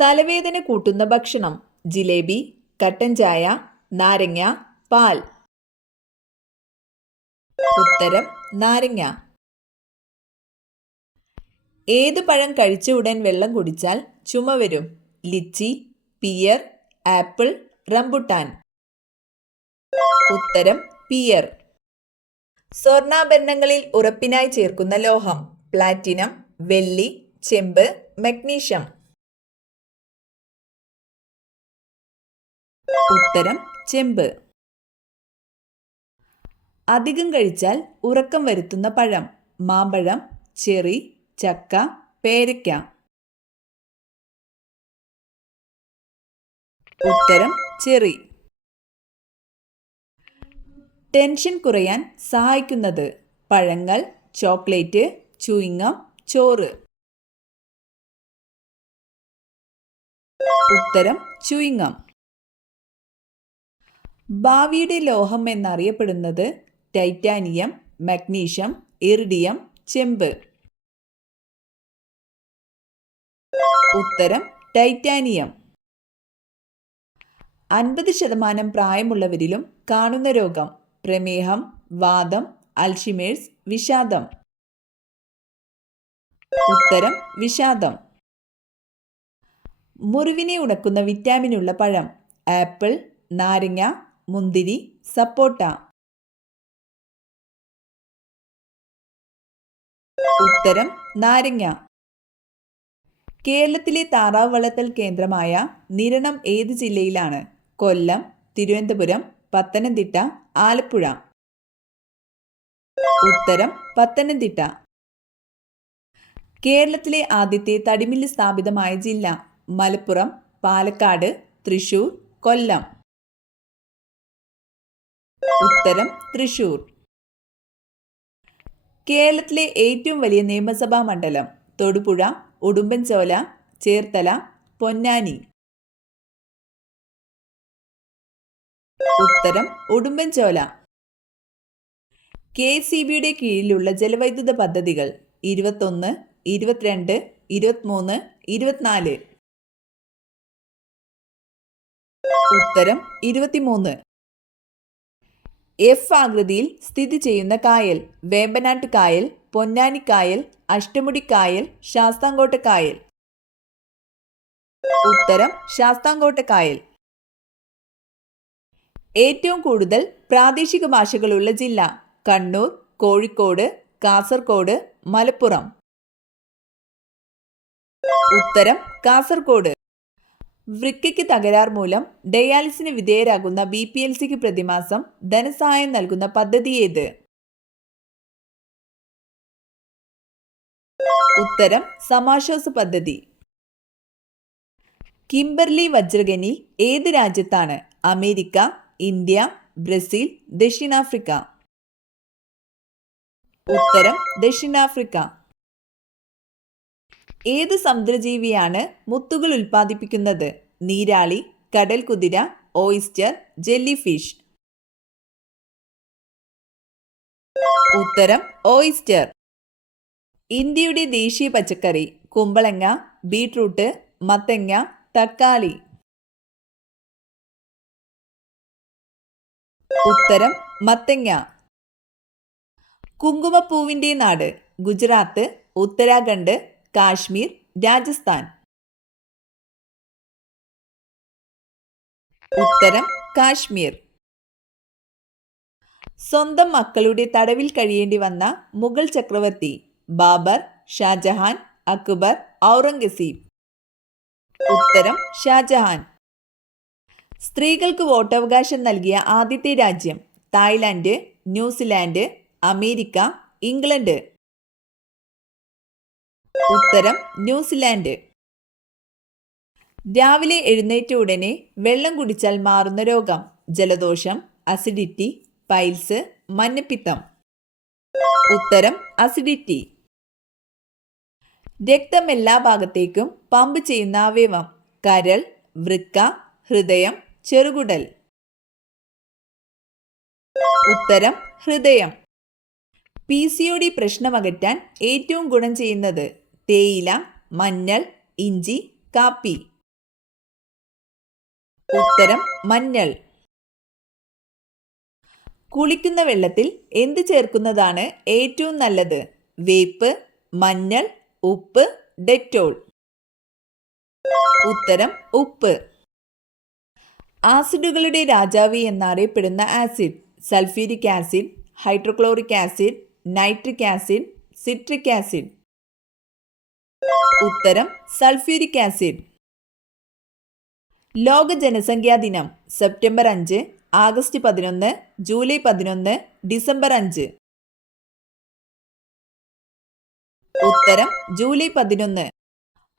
തലവേദന കൂട്ടുന്ന ഭക്ഷണം: ജിലേബി, കട്ടൻ ചായ, നാരങ്ങ, പാൽ. ഉത്തരം നാരങ്ങ. ഏത് പഴം കഴിച്ച ഉടൻ വെള്ളം കുടിച്ചാൽ ചുമ വരും? Litchi, pear, apple, rambutan. ഉത്തരം പിയർ. സ്വർണ്ണാഭരണങ്ങളിൽ ഉറപ്പിനായി ചേർക്കുന്ന ലോഹം: പ്ലാറ്റിനം, വെള്ളി, ചെമ്പ്, മഗ്നീഷ്യം. ഉത്തരം ചെമ്പ്. അധികം കഴിച്ചാൽ ഉറക്കം വരുത്തുന്ന പഴം: മാമ്പഴം, ചെറി, ചക്ക, പേരയ്ക്ക. ഉത്തരം ചെറി. ടെൻഷൻ കുറയാൻ സഹായിക്കുന്നത്: പഴങ്ങൾ, ചോക്ലേറ്റ്, ച്യൂയിങ്ങം, ചോറ്. ഉത്തരം ച്യൂയിങ്ങം. ഭാവിയുടെ ലോഹം എന്നറിയപ്പെടുന്നത്: ടൈറ്റാനിയം, മഗ്നീഷ്യം, ഇറിഡിയം, ചെമ്പ്. ഉത്തരം ടൈറ്റാനിയം. 50% പ്രായമുള്ളവരിലും കാണുന്ന രോഗം: പ്രമേഹം, വാതം, അൽഷിമേഴ്സ്, വിഷാദം. ഉത്തരം വിഷാദം. മുറിവിനെ ഉണക്കുന്ന വിറ്റാമിനുള്ള പഴം: ആപ്പിൾ, നാരങ്ങ, മുന്തിരി, സപ്പോട്ട. ഉത്തരം നാരങ്ങ. കേരളത്തിലെ താറാവ് വളർത്തൽ കേന്ദ്രമായ നിരണം ഏത് ജില്ലയിലാണ്? കൊല്ലം, തിരുവനന്തപുരം, പത്തനംതിട്ട, ആലപ്പുഴ. ഉത്തരം പത്തനംതിട്ട. കേരളത്തിലെ ആദ്യത്തെ തടിമില്ല് സ്ഥാപിതമായ ജില്ല: മലപ്പുറം, പാലക്കാട്, തൃശൂർ, കൊല്ലം. ഉത്തരം തൃശൂർ. കേരളത്തിലെ ഏറ്റവും വലിയ നിയമസഭാ മണ്ഡലം: തൊടുപുഴ, ഉടുമ്പൻചോല, ചേർത്തല, പൊന്നാനി. ഉത്തരം ഉടുമ്പൻചോല. KSEBിയുടെ കീഴിലുള്ള ജലവൈദ്യുത പദ്ധതികൾ: 21, 22, 23, 24. ഉത്തരം 23. F ആകൃതിയിൽ സ്ഥിതി ചെയ്യുന്ന കായൽ: വേമ്പനാട്ട് കായൽ, പൊന്നാനി കായൽ, അഷ്ടമുടി കായൽ, ശാസ്താംകോട്ട കായൽ. ഉത്തരം ശാസ്താംകോട്ട കായൽ. ഏറ്റവും കൂടുതൽ പ്രാദേശിക ഭാഷകളുള്ള ജില്ല: കണ്ണൂർ, കോഴിക്കോട്, കാസർഗോഡ്, മലപ്പുറം. ഉത്തരം കാസർഗോഡ്. വൃക്കയ്ക്ക് തകരാർ മൂലം ഡയാലിസിന് വിധേയരാകുന്ന BPLCക്ക് പ്രതിമാസം ധനസഹായം നൽകുന്ന പദ്ധതി ഏത്? ഉത്തരം സമാശ്വാസ പദ്ധതി. കിംബർലി വജ്രഖനി ഏത് രാജ്യത്താണ്? അമേരിക്ക, ഇന്ത്യ, ബ്രസീൽ, ദക്ഷിണാഫ്രിക്ക. ഉത്തരം ദക്ഷിണാഫ്രിക്ക. ഏത് സമുദ്രജീവിയാണ് മുത്തുകൾ ഉൽപ്പാദിപ്പിക്കുന്നത്? നീരാളി, കടൽ കുതിര, ഓയിസ്റ്റർ, ജെല്ലി ഫിഷ്. ഉത്തരം ഓയിസ്റ്റർ. ഇന്ത്യയുടെ ദേശീയ പച്ചക്കറി: കുമ്പളങ്ങ, ബീട്രൂട്ട്, മത്തങ്ങ, തക്കാളി. ഉത്തരം മത്തങ്ങ. കുങ്കുമപ്പൂവിന്റെ നാട്: ഗുജറാത്ത്, ഉത്തരാഖണ്ഡ്, കാശ്മീർ, രാജസ്ഥാൻ. ഉത്തരം കാശ്മീർ. സ്വന്തം മക്കളുടെ തടവിൽ കഴിയേണ്ടി വന്ന മുഗൾ ചക്രവർത്തി: ബാബർ, ഷാജഹാൻ, അക്ബർ, ഔറംഗസീബ്. ഉത്തരം ഷാജഹാൻ. സ്ത്രീകൾക്ക് വോട്ടവകാശം നൽകിയ ആദ്യത്തെ രാജ്യം: തായ്ലാന്റ്, ന്യൂസിലാൻഡ്, അമേരിക്ക, ഇംഗ്ലണ്ട്. ഉത്തരം ന്യൂസിലാൻഡ്. രാവിലെ എഴുന്നേറ്റ ഉടനെ വെള്ളം കുടിച്ചാൽ മാറുന്ന രോഗം: ജലദോഷം, അസിഡിറ്റി, പൈൽസ്, മഞ്ഞപ്പിത്തം. ഉത്തരം അസിഡിറ്റി. രക്തം എല്ലാ ഭാഗത്തേക്കും പമ്പ് ചെയ്യുന്ന അവയവം: കരൾ, വൃക്ക, ഹൃദയം, ചെറുകുടൽ. ഉത്തരം ഹൃദയം. PCOD പ്രശ്നമകറ്റാൻ ഏറ്റവും ഗുണം ചെയ്യുന്നത്: തേയില, മഞ്ഞൾ, ഇഞ്ചി, കാപ്പി. ഉത്തരം മഞ്ഞൾ. കുളിക്കുന്ന വെള്ളത്തിൽ എന്ത് ചേർക്കുന്നതാണ് ഏറ്റവും നല്ലത്? വേപ്പ്, മഞ്ഞൾ, ഉപ്പ്, ഡെറ്റോൾ. ഉത്തരം ഉപ്പ്. ആസിഡുകളുടെ രാജാവ് എന്നറിയപ്പെടുന്ന acid: sulphuric acid, hydrochloric acid, nitric acid, citric acid. ഉത്തരം സൾഫ്യൂരിക് ആസിഡ്. ലോക ജനസംഖ്യാ ദിനം സെപ്റ്റംബർ 5, ആഗസ്റ്റ് 11, ജൂലൈ 11, ഡിസംബർ 5. ഉത്തരം ജൂലൈ 11.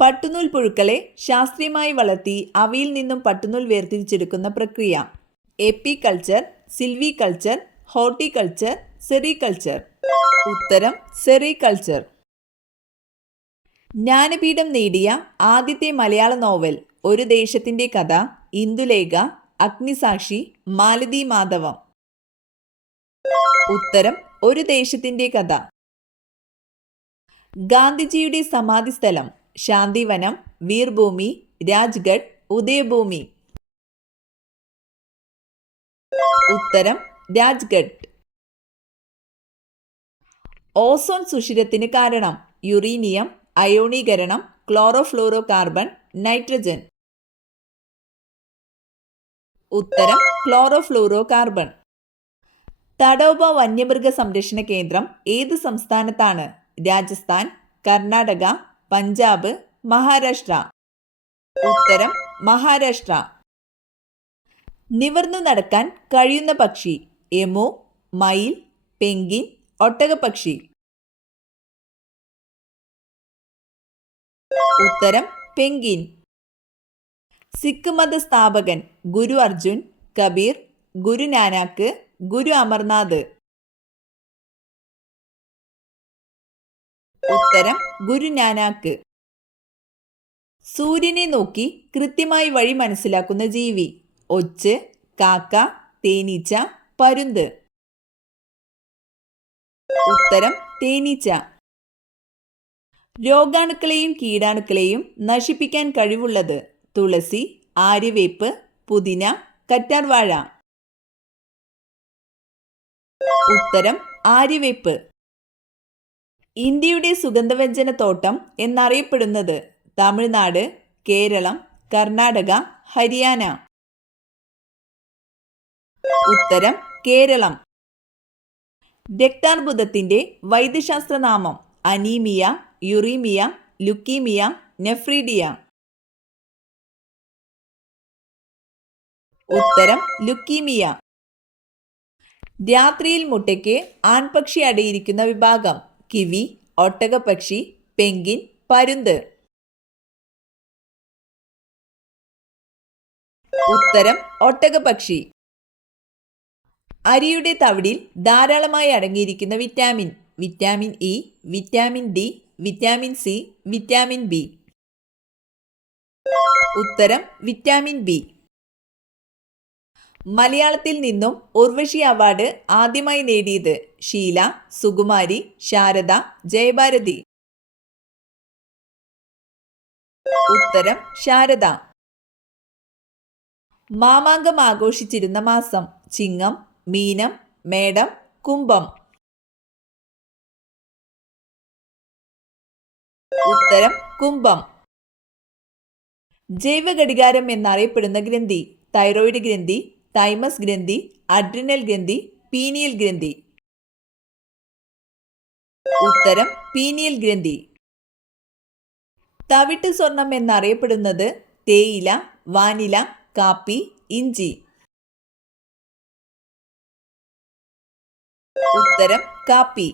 പട്ടുനൂൽ പുഴുക്കളെ ശാസ്ത്രീയമായി വളർത്തി അവയിൽ നിന്നും പട്ടുനൂൽ വേർതിരിച്ചെടുക്കുന്ന പ്രക്രിയ: എപ്പികൾച്ചർ, സിൽവികൾച്ചർ, ഹോർട്ടികൾച്ചർ, സെറികൾച്ചർ. ഉത്തരം സെറികൾച്ചർ. ജ്ഞാനപീഠം നേടിയ ആദ്യത്തെ മലയാള നോവൽ: ഒരു ദേശത്തിന്റെ കഥ, ഇന്ദുലേഖ, അഗ്നിസാക്ഷി, മാലതി മാധവം. ഉത്തരം ഒരു ദേശത്തിന്റെ കഥ. ഗാന്ധിജിയുടെ സമാധി സ്ഥലം: ശാന്തിവനം, വീർഭൂമി, രാജ്ഗഡ്, ഉദയഭൂമി. ഉത്തരം രാജ്ഗഡ്. ഓസോൺ സുഷിരത്തിന് കാരണം: യുറീനിയം, അയോണീകരണം, ക്ലോറോഫ്ലൂറോ കാർബൺ, നൈട്രജൻ. ഉത്തരം ക്ലോറോഫ്ലൂറോ കാർബൺ. തഡോബ വന്യമൃഗ സംരക്ഷണ കേന്ദ്രം ഏത് സംസ്ഥാനത്താണ്? രാജസ്ഥാൻ, കർണാടക, പഞ്ചാബ്, മഹാരാഷ്ട്ര. ഉത്തരം മഹാരാഷ്ട്ര. നിവർന്നു നടക്കാൻ കഴിയുന്ന പക്ഷി: എമു, മയിൽ, പെൻഗ്വിൻ, ഒട്ടകപ്പക്ഷി. ഉത്തരം പെൻഗ്വിൻ. സിഖ് മത സ്ഥാപകൻ: ഗുരു അർജുൻ, കബീർ, ഗുരു നാനാക്ക്, ഗുരു അമർനാഥ്. ഉത്തരം ഗുരു നാനാക്ക്. സൂര്യനെ നോക്കി കൃത്യമായി വഴി മനസ്സിലാക്കുന്ന ജീവി: ഒച്ച്, കാക്ക, തേനീച്ച, പരുന്ത്. ഉത്തരം തേനീച്ച. രോഗാണുക്കളെയും കീടാണുക്കളെയും നശിപ്പിക്കാൻ കഴിവുള്ളത്: തുളസി, ആര്യവേപ്പ്, പുതിന, കറ്റാർവാഴ. ഉത്തരം ആര്യവേപ്പ്. ഇന്ത്യയുടെ സുഗന്ധവ്യഞ്ജന തോട്ടം എന്നറിയപ്പെടുന്നത്: തമിഴ്നാട്, കേരളം, കർണാടക, ഹരിയാന. ഉത്തരം കേരളം. രക്താർബുദത്തിന്റെ വൈദ്യശാസ്ത്ര നാമം: അനീമിയ, യുറീമിയ, ലുക്കീമിയ, നെഫ്രീഡിയ. ഉത്തരം ലുക്കീമിയ. രാത്രിയിൽ മുട്ടയ്ക്ക് ആൺപക്ഷി അടയിരിക്കുന്ന വിഭാഗം: കിവി, ഒട്ടകപ്പക്ഷി, പെൻഗ്വിൻ, പരുന്ത്. ഉത്തരം ഒട്ടകപ്പക്ഷി. അരിയുടെ തവിടിൽ ധാരാളമായി അടങ്ങിയിരിക്കുന്ന vitamin: vitamin E, vitamin D, vitamin C, vitamin B. ഉത്തരം വിറ്റാമിൻ ബി. മലയാളത്തിൽ നിന്നും ഉർവശി അവാർഡ് ആദ്യമായി നേടിയത്: ഷീല, സുകുമാരി, ശാരദ, ജയഭാരതി. ഉത്തരം ശാരദ. മാമാങ്കം ആഘോഷിച്ചിരുന്ന മാസം: ചിങ്ങം, മീനം, മേടം, കുംഭം. ഉത്തരം കുംഭം. ജൈവഘടികാരം എന്നറിയപ്പെടുന്ന ഗ്രന്ഥി: തൈറോയിഡ് ഗ്രന്ഥി, തൈമസ് ഗ്രന്ഥി, അഡ്രിനൽ ഗ്രന്ഥി, പീനിയൽ ഗ്രന്ഥി. ഉത്തരം പീനിയൽ ഗ്രന്ഥി. തവിട്ട് സ്വർണം എന്നറിയപ്പെടുന്നത്: തേയില, വാനില, കാപ്പി, ഇഞ്ചി. ഉത്തരം കാപ്പി.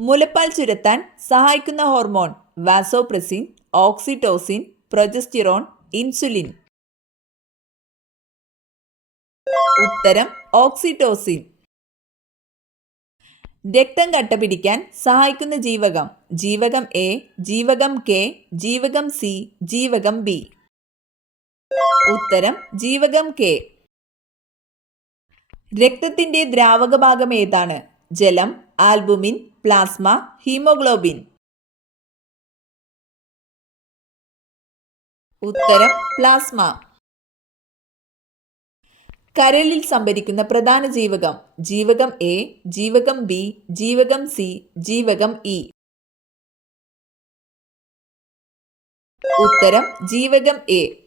മുലപ്പാൽ ചുരത്താൻ സഹായിക്കുന്ന hormone: vasopressin, oxytocin, progesterone, insulin. ഉത്തരം ഓക്സിറ്റോസിൻ. രക്തം കട്ടപിടിക്കാൻ സഹായിക്കുന്ന ജീവകം: ജീവകം എ, ജീവകം കെ, ജീവകം സി, ജീവകം ബി. ഉത്തരം ജീവകം കെ. രക്തത്തിന്റെ ദ്രാവക ഭാഗം ഏതാണ്? ജലം, ആൽബുമിൻ, പ്ലാസ്മ, ഹീമോഗ്ലോബിൻ. ഉത്തരം പ്ലാസ്മ. കരളിൽ സംഭരിക്കുന്ന പ്രധാന ജീവകം. ജീവകം എ, ജീവകം ബി, ജീവകം സി, ജീവകം ഇ. ഉത്തരം ജീവകം എ.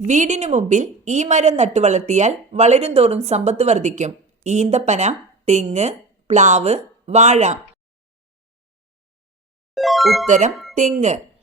വീടിനു മുമ്പിൽ ഈ മരം നട്ടു വളർത്തിയാൽ വളരും തോറും സമ്പത്ത് വർദ്ധിക്കും. ഈന്തപ്പന, തെങ്ങ്, പ്ലാവ്, വാഴ. ഉത്തരം തെങ്ങ്.